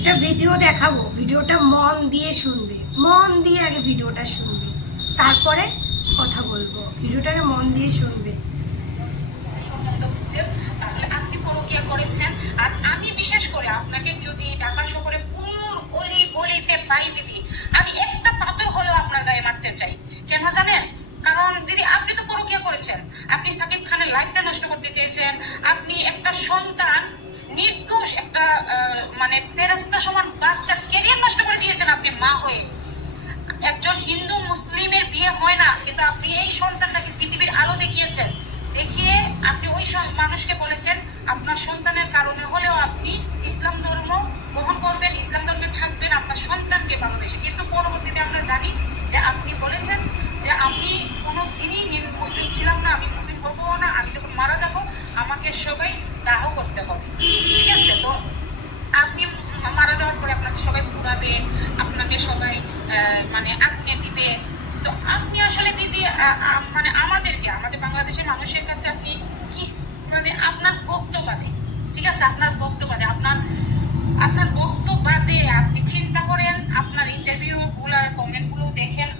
একটা ভিডিও দেখাবো, ভিডিওটা মন দিয়ে শুনবে, মন দিয়ে আগে ভিডিওটা শুনবে, তারপরে কথা বলবো। ভিডিওটাকে মন দিয়ে শুনবে। তাহলে আপনি পরকীয়া করেছেন। আর আমি বিশেষ করে আপনাকে যদি ঢাকা শহরে পুরো গলি গলিতে পাই দিদি, আমি একটা পাথর হলেও আপনার গায়ে মারতে চাই। কেন জানেন? কারণ দিদি আপনি তো পরকীয়া করেছেন, আপনি সাকিব খানের লাইফটা নষ্ট করতে চেয়েছেন, আপনি একটা সন্তান নির্দোষ একটা মানে ফেরেশতা সমান বাচ্চার ক্যারিয়ার নষ্ট করে দিয়েছেন আপনি মা হয়ে। একজন হিন্দু মুসলিমের বিয়ে হয় না, কিন্তু আপনি এই সন্তানটাকে পৃথিবীর আলো দেখিয়েছেন। দেখিয়ে আপনি ওই মানুষকে বলেছেন আপনার সন্তানের কারণে হলেও আপনি ইসলাম ধর্ম গ্রহণ করবেন, ইসলাম ধর্মে থাকবেন আপনার সন্তানকে ভালোবেসে। কিন্তু পরবর্তীতে আমরা জানি যে আপনি বলেছেন যে আমি কোনো দিনই মুসলিম ছিলাম না, আমি মুসলিম হবো না, আমি যখন মারা যাব আমাকে সবাই দাহ করতে হবে। ঠিক আছে? তো আপনি মারা যাওয়ার পরে আপনাকে সবাই পুরাবে, আপনাকে সবাই মানে আগুনে দিবে। তো আপনি আসলে দিদি মানে আমাদেরকে, আমাদের বাংলাদেশের মানুষের কাছে আপনি কি মানে আপনার বক্তব্যে, ঠিক আছে, আপনার বক্তব্যে আপনার বক্তব্যে আপনি চিন্তা করেন, আপনার ইন্টারভিউ গুলার কমেন্ট গুলো দেখেন।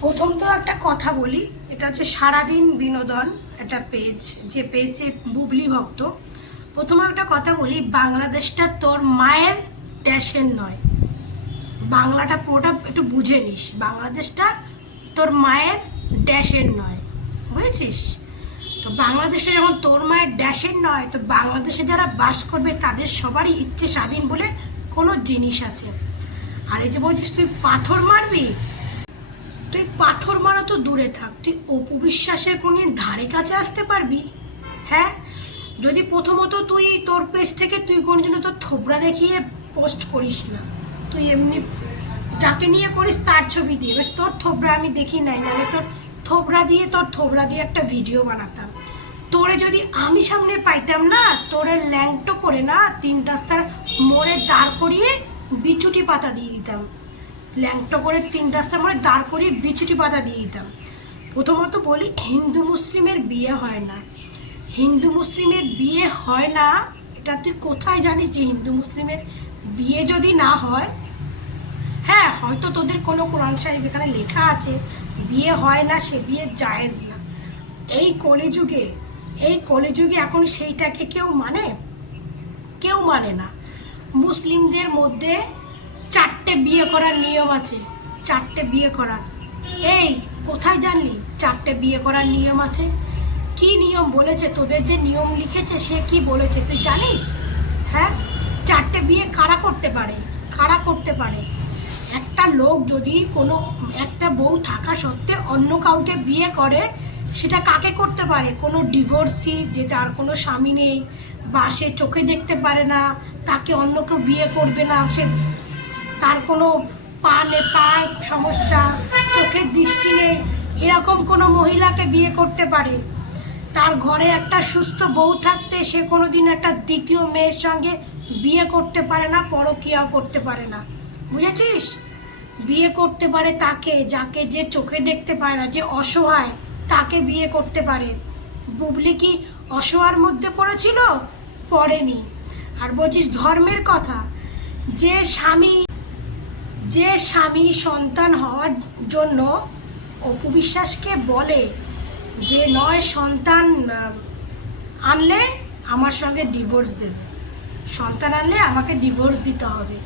প্রথম তো একটা কথা বলি, এটা হচ্ছে সারাদিন বিনোদন একটা পেজ, যে পেজে বুবলি ভক্ত। প্রথমে একটা কথা বলি, বাংলাদেশটা তোর মায়ের ড্যাশের নয়। বাংলাটা পুরোটা একটু বুঝে নিস, বাংলাদেশটা তোর মায়ের ড্যাশের নয়, বুঝেছিস? তো বাংলাদেশে যখন তোর মায়ের ড্যাশের নয়, তো বাংলাদেশে যারা বাস করবে তাদের সবারই ইচ্ছে স্বাধীন বলে কোনো জিনিস আছে। আর এই যে বলছিস তুই পাথর মারবি, তুই পাথর মারা তো দূরে থাক, তুই অপু বিশ্বাসের কোনো ধারে কাছে আসতে পারবি? হ্যাঁ, যদি প্রথমত তুই তোর পেজ থেকে তুই কোনোদিনও তোর থোবরা দেখিয়ে পোস্ট করিস না, তুই এমনি যাকে নিয়ে করিস তার ছবি দিয়ে। এবার তোর থোবরা আমি দেখি নাই, মানে তোর থোবরা দিয়ে একটা ভিডিও বানাতাম। তোরে যদি আমি সামনে পাইতাম না, তোরে ল্যাংটো করে না 3 রাস্তার মোড়ে দাঁড় করিয়ে বিচুটি পাতা দিয়ে দিতাম। ল্যাংটো করে 3 রাস্তার মোড়ে দাঁড় করিয়ে বিচুটি পাতা দিয়ে দিতাম। প্রথমত বলি, হিন্দু মুসলিমের বিয়ে হয় না। হিন্দু মুসলিমের বিয়ে হয় না, এটা তুই কোথায় জানিস যে হিন্দু মুসলিমের বিয়ে যদি না হয়? হ্যাঁ, হয়তো তোদের কোনো কোরআন শরীফ এখানে লেখা আছে বিয়ে হয় না, সে বিয়ে জায়েজ না। এই কলিযুগে এখন সেইটাকে কেউ মানে? কেউ মানে না। মুসলিমদের মধ্যে 4টে বিয়ে করার নিয়ম আছে, 4টে বিয়ে করার। এই কোথায় জানলি 4টে বিয়ে করার নিয়ম আছে? কি নিয়ম বলেছে? তোদের যে নিয়ম লিখেছে সে কি বলেছে তুই জানিস? হ্যাঁ, 4টে বিয়ে কারা করতে পারে? কারা করতে পারে? একটা লোক যদি কোনো একটা বউ থাকা সত্ত্বে অন্য কাউকে বিয়ে করে, সেটা কাকে করতে পারে? কোনো ডিভোর্সি, যে তার কোনো স্বামী নেই বা সে চোখে দেখতে পারে না, তাকে অন্য কেউ বিয়ে করবে না, সে তার কোনো পা সমস্যা, চোখের দৃষ্টি নেই, এরকম কোনো মহিলাকে বিয়ে করতে পারে। তার ঘরে একটা সুস্থ বউ থাকতে সে কোনোদিন একটা দ্বিতীয় মেয়ের সঙ্গে বিয়ে করতে পারে না, পরকীয়াও করতে পারে না, বুঝেছিস? বিয়ে করতে পারে তাকে, যাকে যে চোখে দেখতে পায় না, যে অসহায়, তাকে বিয়ে করতে পারে। বুবলি কি অসহায়ের মধ্যে পড়েছিল? পড়েনি। আর বলছিস ধর্মের কথা, যে স্বামী সন্তান হওয়ার জন্য অপু বিশ্বাসকে বলে যে নয় সন্তান আনলে আমার সঙ্গে ডিভোর্স দেবে, সন্তান আনলে আমাকে ডিভোর্স দিতে হবে,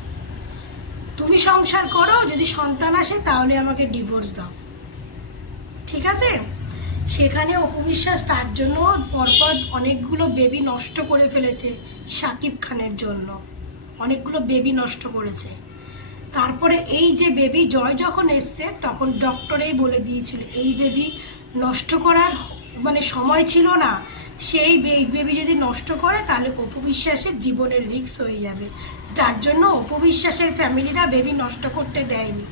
তুমি সংসার করো, যদি সন্তান আসে তাহলে আমাকে ডিভোর্স দাও, ঠিক আছে? সেখানে অপু বিশ্বাস তার জন্য পরপর অনেকগুলো বেবি নষ্ট করে ফেলেছে, সাকিব খানের জন্য অনেকগুলো বেবি নষ্ট করেছে। তারপরে এই যে বেবি জয় যখন এসছে, তখন ডক্টরেই বলে দিয়েছিল এই বেবি নষ্ট করার মানে সময় ছিল না, সেই বেবি যদি নষ্ট করে তাহলে অপু বিশ্বাসের জীবনের রিস্ক হয়ে যাবে, যার জন্য অপু বিশ্বাসের ফ্যামিলিরা বেবি নষ্ট করতে দেয়নি।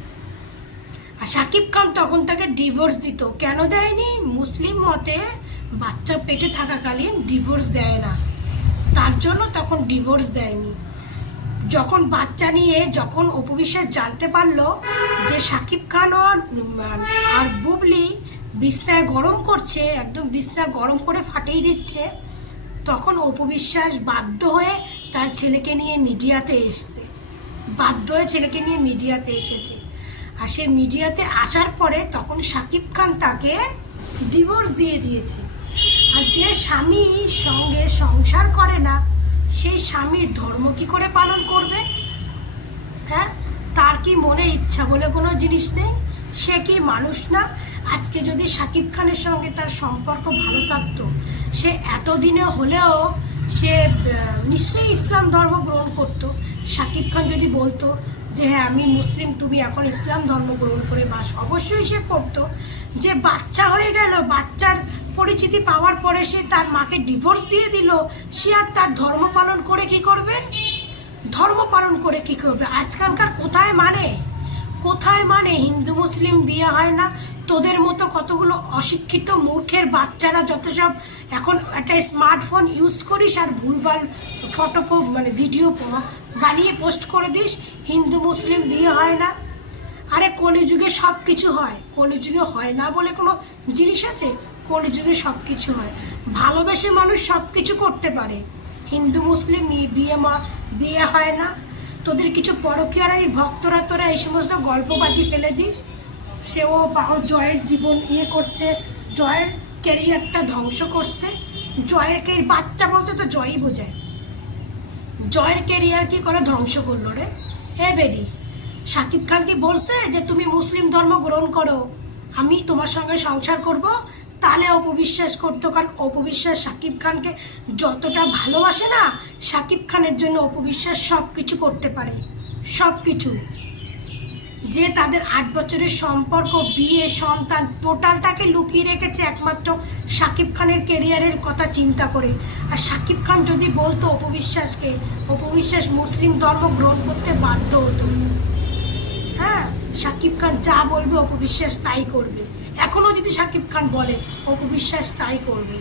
আর সাকিব খান তখন তাকে ডিভোর্স দিত। কেন দেয়নি? মুসলিম মতে বাচ্চা পেটে থাকাকালীন ডিভোর্স দেয় না, তার জন্য তখন ডিভোর্স দেয়নি। যখন বাচ্চা নিয়ে যখন অপু বিশ্বাস জানতে পারলো যে সাকিব খান আর বুবলি বিছনায় গরম করছে, একদম বিছনা গরম করে ফাটিয়ে দিচ্ছে, তখন অপু বিশ্বাস বাধ্য হয়ে তার ছেলেকে নিয়ে মিডিয়াতে এসছে। বাধ্য হয়ে ছেলেকে নিয়ে মিডিয়াতে এসেছে। আর সে মিডিয়াতে আসার পরে তখন শাকিব খান তাকে ডিভোর্স দিয়ে দিয়েছে। আর যে স্বামীর সঙ্গে সংসার করে না সেই স্বামীর ধর্ম কি করে পালন করবে? হ্যাঁ, তার কি মনে ইচ্ছা বলে কোনো জিনিস নেই? সে কি মানুষ না? আজকে যদি শাকিব খানের সঙ্গে তার সম্পর্ক ভালো থাকতো, সে এতদিনে হলেও সে নিশ্চয়ই ইসলাম ধর্ম গ্রহণ করতো। শাকিব খান যদি বলতো যে হ্যাঁ আমি মুসলিম, তুমি এখন ইসলাম ধর্ম গ্রহণ করে বাস, অবশ্যই সে করতো। যে বাচ্চা হয়ে গেল, বাচ্চার পরিচিতি পাওয়ার পরে সে তার মাকে ডিভোর্স দিয়ে দিল, সে আর তার ধর্ম পালন করে কি করবে? ধর্ম পালন করে কি করবে? আজকালকার কোথায় মানে হিন্দু মুসলিম বিয়ে হয় না? তোদের মতো কতগুলো অশিক্ষিত মূর্খের বাচ্চারা যত সব এখন একটা স্মার্টফোন ইউজ করিস আর ভুলভাল ফটো মানে ভিডিও বানিয়ে পোস্ট করে দিস, হিন্দু মুসলিম বিয়ে হয় না। আরে কলিযুগে সব কিছু হয়, কলিযুগে হয় না বলে কোনো জিনিস আছে? কলিযুগে সব কিছু হয়, ভালোবেসে মানুষ সব কিছু করতে পারে। হিন্দু মুসলিম বিয়ে হয় না। তোদের কিছু পরকীয়ার ভক্তরা তোরা এই সমস্ত গল্পবাজি ফেলে দিস। সেও জয়ের জীবন করছে, জয়ের ক্যারিয়ারটা ধ্বংস করছে। জয়ের বাচ্চা বলতে তো জয়ই বোঝায়। জয়ের ক্যারিয়ার কি করে ধ্বংস করলো রে? এ বেরি, শাকিব খান কি বলছে যে তুমি মুসলিম ধর্ম গ্রহণ করো, আমি তোমার সঙ্গে সংসার করব? তাহলে অপবিশ্বাস করতো, কারণ অপবিশ্বাস শাকিব খানকে যতটা ভালোবাসে না, শাকিব খানের জন্য অপবিশ্বাস সব কিছু করতে পারে, সব কিছু। যে তাদের 8 বছরের সম্পর্ক, বিয়ে, সন্তান টোটালটাকে লুকিয়ে রেখেছে একমাত্র শাকিব খানের ক্যারিয়ারের কথা চিন্তা করে। আর শাকিব খান যদি বলতো অপবিশ্বাসকে, অপবিশ্বাস মুসলিম ধর্ম গ্রহণ করতে বাধ্য হতো। হ্যাঁ, শাকিব খান যা বলবে অপবিশ্বাস তাই করবে। এখনও যদি শাকিব খান বলে অপবিশ্বাস তাই করবে,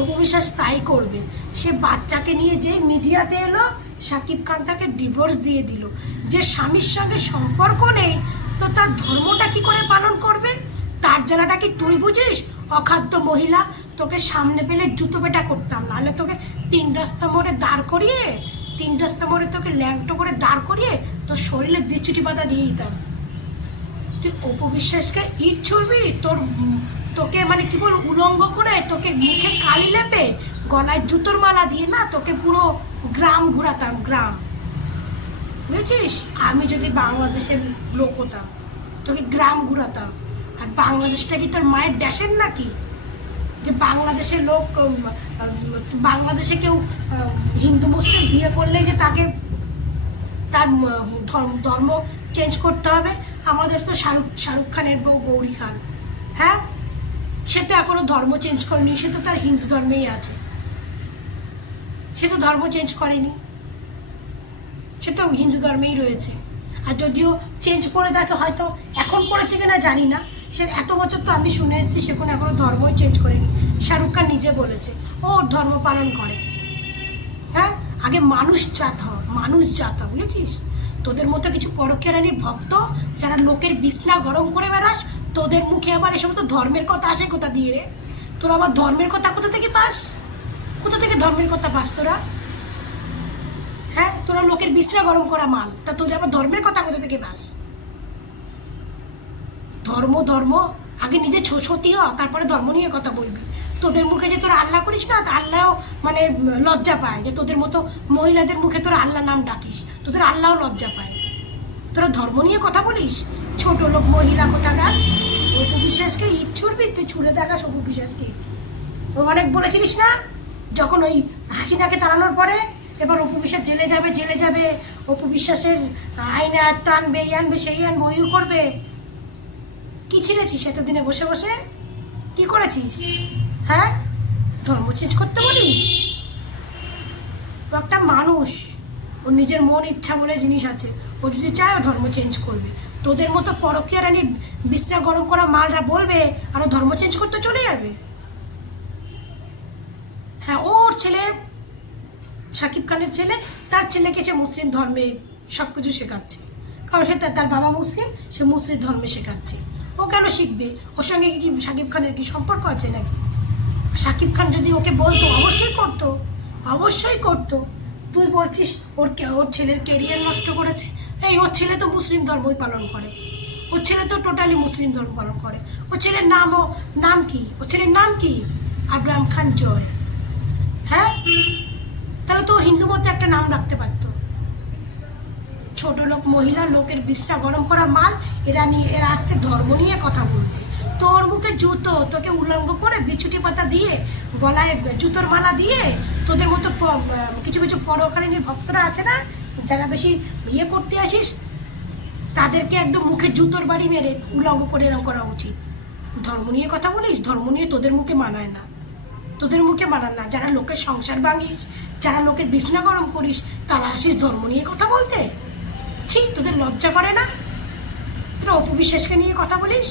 অপবিশ্বাস তাই করবে। সে বাচ্চাকে নিয়ে যে মিডিয়াতে এলো, শাকিব খান তাকে ডিভোর্স দিয়ে দিল। যে স্বামীর সঙ্গে সম্পর্ক নেই, তো তার ধর্মটা কি করে পালন করবে? তার জ্বালাটা কি তুই বুঝিস? অখাদ্য মহিলা, তোকে সামনে পেলে জুতো পেটা করতাম, নাহলে তোকে 3 রাস্তা মোড়ে দাঁড় করিয়ে, 3 রাস্তা মোড়ে তোকে ল্যাংটো করে দাঁড় করিয়ে তোর শরীরে বিচুটি পাতা দিয়ে দিতাম। তুই অপবিশ্বাসকে ইট ছুড়বি? তোকে মানে কি বল, উলঙ্গ করে তোকে মুখে কালি লেপে গলায় জুতোর মালা দিয়ে না তোকে পুরো গ্রাম ঘুরাতাম, গ্রাম। বুঝেছিস? আমি যদি বাংলাদেশের লোক হতাম তোকে গ্রাম ঘুরাতাম। আর বাংলাদেশটা কি তোর মায়ের ড্যাশের নাকি যে বাংলাদেশের লোক, বাংলাদেশে কেউ হিন্দু মুসলিম বিয়ে করলে যে তাকে তার ধর্ম চেঞ্জ করতে হবে? আমাদের তো শাহরুখ খানের বউ গৌরী খান, হ্যাঁ, সে তো এখনো ধর্ম চেঞ্জ করেনি, সে তো তার হিন্দু ধর্মেই আছে, সে তো ধর্ম চেঞ্জ করেনি, সে তো হিন্দু ধর্মেই রয়েছে। আর যদিও চেঞ্জ করে দেখে, হয়তো এখন করেছে কিনা জানি না, সে এত বছর তো আমি শুনে এসেছি সে কোনো এখনো ধর্মই চেঞ্জ করেনি। শাহরুখ খান নিজে বলেছে ও ধর্ম পালন করে। হ্যাঁ, আগে মানুষ জাত হ, মানুষ জাত হ, বুঝেছিস? তোদের মতো কিছু পরকীয়ারানির ভক্ত যারা লোকের বিছনা গরম করে বেড়াস, তোদের মুখে আবার এ সমস্ত ধর্মের কথা আসে কোথা দিয়ে রে? তোরা আবার ধর্মের কথা কোথা থেকে পাস? কোথা থেকে ধর্মের কথা পাস তোরা? হ্যাঁ, তোরা লোকের বিছনা গরম করা মাল, তা তোদের আবার ধর্মের কথা কোথা থেকে পাস? ধর্ম আগে নিজে সতী হ, তারপরে ধর্ম নিয়ে কথা বলবি। তোদের মুখে যে তোরা আল্লাহ করিস না, আল্লাহও মানে লজ্জা পায় যে তোদের মতো মহিলাদের মুখে তোরা আল্লাহ নাম ডাকিস, তোদের আল্লাহও লজ্জা পায়। তোরা ধর্ম নিয়ে কথা বলিস, ছোট লোক মহিলা কোথাকার। অপবিশ্বাসকে ইট ছুড়বি? তুই ছুড়ে দেখাস অপবিশ্বাসকে। অনেক বলেছিলিস না, যখন ওই হাসিনাকে তাড়ানোর পরে এবার অপবিশ্বাস জেলে যাবে, অপবিশ্বাসের আইনে টানবে, এই আনবে সেই আনবে, ওই করবে। কি ছিঁড়েছিস এতদিনে বসে বসে? কি করেছিস? হ্যাঁ, ধর্ম চেঞ্জ করতে বলিস? ও একটা মানুষ, ওর নিজের মন ইচ্ছা বলে জিনিস আছে, ও যদি চায় ও ধর্ম চেঞ্জ করবে। তোদের মতো পরকীয়া রানীর বিছনা গরম করা মালরা বলবে আর ও ধর্ম চেঞ্জ করতে চলে যাবে। হ্যাঁ, ওর ছেলে শাকিব খানের ছেলে, তার ছেলেকে সে মুসলিম ধর্মে সব কিছু শেখাচ্ছে, কারণ সে তার বাবা মুসলিম, সে মুসলিম ধর্মে শেখাচ্ছে। ও কেন শিখবে? ওর সঙ্গে কি শাকিব খানের কি সম্পর্ক আছে নাকি? শাকিব খান যদি ওকে বলতো অবশ্যই করতো, তুই বলছিস ওর ছেলের কেরিয়ার নষ্ট করেছে। এই ওর ছেলে তো মুসলিম ধর্মই পালন করে, ওর ছেলে তো টোটালি মুসলিম ধর্ম পালন করে। ওর ছেলের নাম কি? ওর ছেলের নাম কি? আব্রাহাম খান জয়। হ্যাঁ, তাহলে তো হিন্দু মধ্যে একটা নাম রাখতে পারতো। ছোট লোক মহিলা লোকের বিছনা গরম করা মাল, এরা আসছে ধর্ম নিয়ে কথা বলতে। তোর মুখে জুতো, তোকে উলঙ্গ করে বিছুটি পাতা দিয়ে গলায় জুতোর মালা দিয়ে, তোদের মতো কিছু কিছু পরকালীন ভক্তরা আছে না, যারা বেশি ইয়ে করতে আসিস, তাদেরকে একদম মুখে জুতোর বাড়ি মেরে উলঙ্গ করে এরকম করা উচিত। ধর্ম নিয়ে কথা বলিস, ধর্ম নিয়ে তোদের মুখে মানায় না, তোদের মুখে মানায় না। যারা লোকের সংসার ভাঙিস, যারা লোকের বিছনা গরম করিস, তারা আসিস ধর্ম নিয়ে কথা বলতে? ছি, তোদের লজ্জা করে না? তোরা অপু বিশ্বাসকে নিয়ে কথা বলিস?